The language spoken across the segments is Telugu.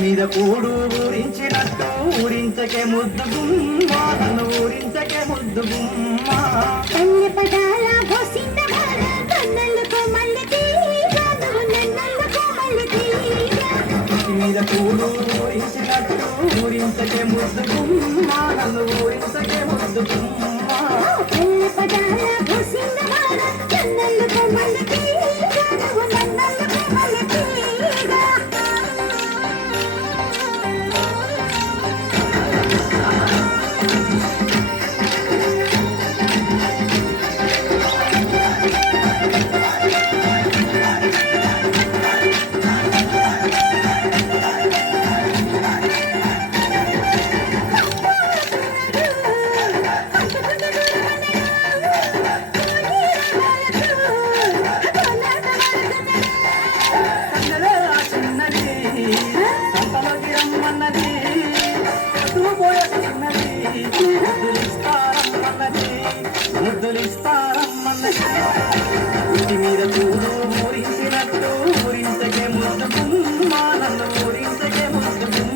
మీద కూడు ఊరించినట్టు ఊరించకే ముద్దు గుమ్మ నన్ను ఊరించకే ముద్దు గుమ్మ కన్నె పదాల భోసింద భార కన్నెలకు మల్లె తీగ నువ్వు నన్నలకు మల్లె తీగ మీద కూడు ఊరించినట్టు ఊరించకే ముద్దు గుమ్మ నన్ను ఊరించకే ముద్దు గుమ్మ కన్నె పదాల భోసింద భార కన్నెలకు మల్లె తీగ నువ్వు నన్నలకు మల్లె తీగ ఇంటి మీద కూడు ఊరించినట్టు ఊరించకే ముద్దు గుమ్మ నన్ను ఊరించకే ముద్దు గుమ్మ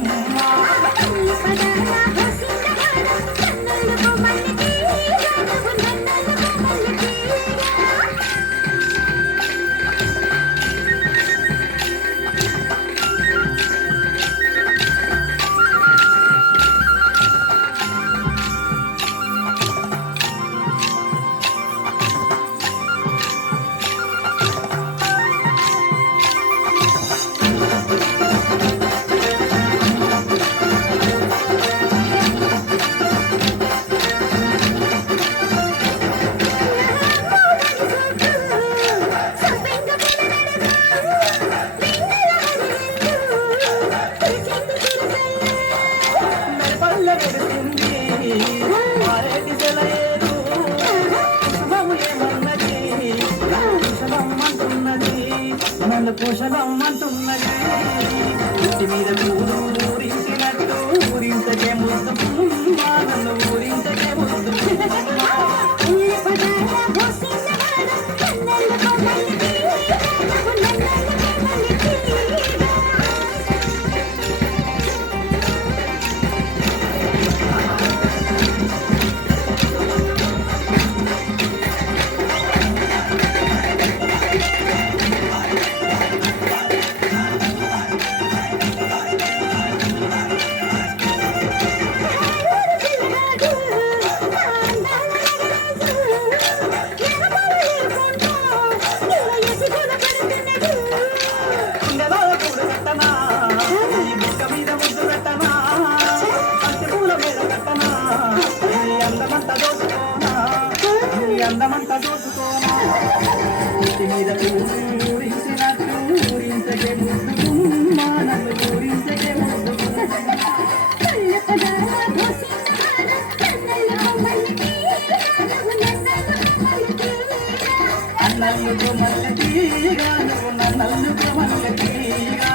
పోషణమ్మంటున్నది ఇంటి మీద కూడు ఊరించినట్టు ఊరించకే ముద్దు గుమ్మ నన్ను ఊరించకే ముద్దు అందమంతా దోచుకోనా ఇంటి మీద ఊరించినట్టు ఊరించకే ముద్దు గుమ్మ నన్ను ఊరించకే ముద్దు అన్నల్లుకు మల్లె తీగ నువ్వు నన్నల్లుకు మల్లె తీగ